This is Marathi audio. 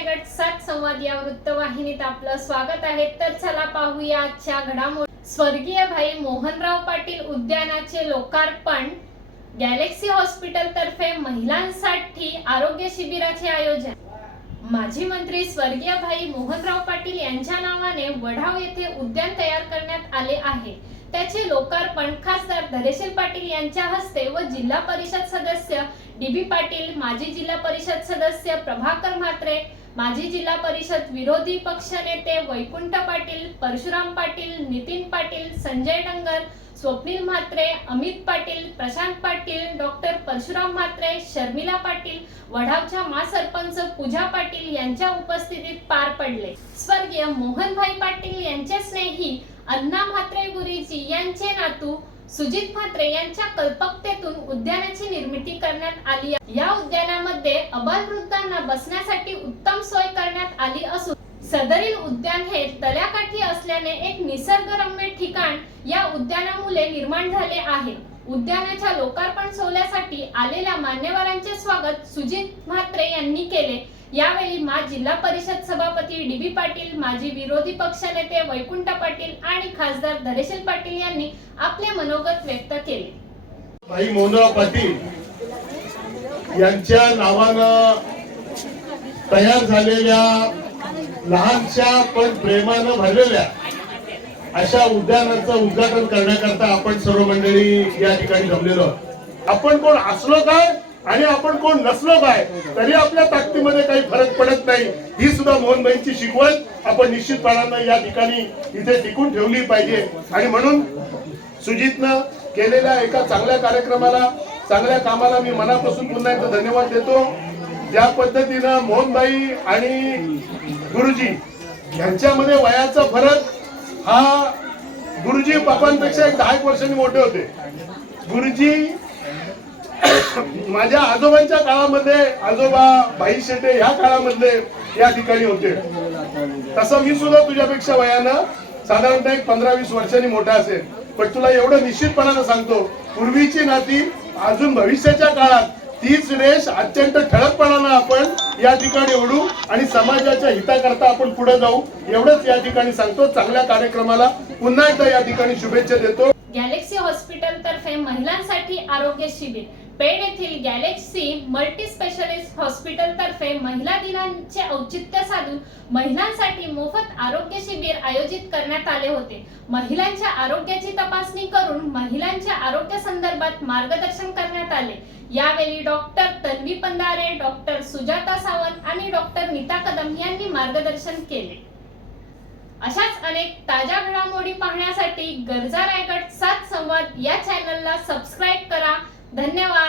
रायगड सात संवाद या वृत्तवाहिनीत आपलं स्वागत आहे. तर चला पाहूया आजच्या घडामोडी. स्वर्गीय भाई मोहनराव पाटील उद्यानाचे लोकार्पण. गॅलेक्सी हॉस्पिटल तर्फे महिलांसाठी आरोग्य शिबिराचे आयोजन. माजी मंत्री स्वर्गीय भाई मोहनराव पाटील यांच्या नावाने वढाव येथे उद्यान तयार करण्यात आले आहे. त्याचे लोकार्पण खासदार धरेशील पाटील यांच्या हस्ते व जिल्हा परिषद सदस्य डी बी पाटील माजी जिल्हा परिषद सदस्य प्रभाकर म्हात्रे माजी जिल्हा परिषद विरोधी पक्षनेते वैकुंठ पाटील परशुराम पाटील नितीन पाटील संजय डंगर स्वप्नील म्हात्रे अमित पाटील प्रशांत पाटील डॉक्टर परशुराम म्हात्रे शर्मिला पाटील वढावच्या महासरपंच पूजा पाटील यांच्या उपस्थितीत पार पडले. स्वर्गीय मोहनभाई पाटील यांचे स्नेही अण्णा म्हात्रे गुरुजी यांचे नातू सुजित म्हात्रे यांच्या कल्पकतेतून उद्यानाची निर्मिती करण्यात आली या उद्यानामध्ये अबालवृद्धांना बसण्यासाठी उत्तम सोय करण्यात आली असून सदरील उद्यान हे तल्याकाठी असल्याने एक निसर्गरम्य ठिकाण या उद्यानामुळे निर्माण झाले आहे. उद्यानाच्या लोकार्पण सोहळ्यासाठी आलेल्या मान्यवरांचे स्वागत सुजित म्हात्रे यांनी केले. यावेळी मा जिल्हा परिषद सभापती डी बी पाटील माजी विरोधी पक्षनेते वैकुंठ पाटील आणि खासदार धरेशील पाटील यांनी आपले मनोगत व्यक्त केले. भाई मोहनराव पाटील यांच्या नावानं तयार झालेल्या लहानशा पण प्रेमानं भरलेल्या अशा उद्यानाचं उद्घाटन करण्याकरता आपण सर्व मंडळी या ठिकाणी जमलेलो आपण कोण असलो काय आणि आपण कोण नसलो काय तरी आपल्या ताकदीमध्ये काही फरक पडत नाही. ही सुद्धा मोहनबाईंची शिकवण आपण निश्चितपणानं या ठिकाणी इथे टिकून ठेवली पाहिजे. आणि म्हणून सुजितनं केलेल्या एका चांगल्या कार्यक्रमाला चांगल्या कामाला मी मनापासून पुन्हा एकदा धन्यवाद देतो. ज्या पद्धतीनं मोहनबाई आणि गुरुजी यांच्यामध्ये वयाचा फरक हा गुरुजी पप्पांपेक्षा एक दहा एक वर्षांनी मोठे होते. गुरुजी माझ्या आजोबांच्या काळामध्ये आजोबा भाई शेटे ह्या काळामधले या ठिकाणी होते. तसं मी सुद्धा तुझ्यापेक्षा वयानं साधारणतः एक पंधरा वीस वर्षांनी मोठा असेल. पण तुला एवढं निश्चितपणानं सांगतो पूर्वीची नाती अजून भविष्याच्या काळात तीच रेष अत्यंत ठळकपणानं आपण या ठिकाणी ओढू आणि समाजाच्या हिताकरता आपण पुढे जाऊ. एवढंच या ठिकाणी सांगतो. चांगल्या कार्यक्रमाला पुन्हा एकदा या ठिकाणी शुभेच्छा देतो. गॅलेक्सी हॉस्पिटल तर्फे महिलांसाठी आरोग्य शिबिर. पेड येथील गॅलेक्सी मल्टी स्पेशलिस्ट हॉस्पिटल तर्फे महिला दिनाचे औचित्य साधून महिलांसाठी मोफत आरोग्य शिबिर आयोजित करण्यात आले होते. महिलांच्या आरोग्याची तपासणी करून महिलांच्या आरोग्य संदर्भात मार्गदर्शन करण्यात आले. यावेळी डॉक्टर तन्वी पंधारे डॉक्टर सुजाता सावंत आणि डॉक्टर नीता कदम यांनी मार्गदर्शन केले. अशाच अनेक ताज्या घडामोडी पाहण्यासाठी गरजा रायगड सात संवाद या चॅनलला सबस्क्राईब करा. धन्यवाद.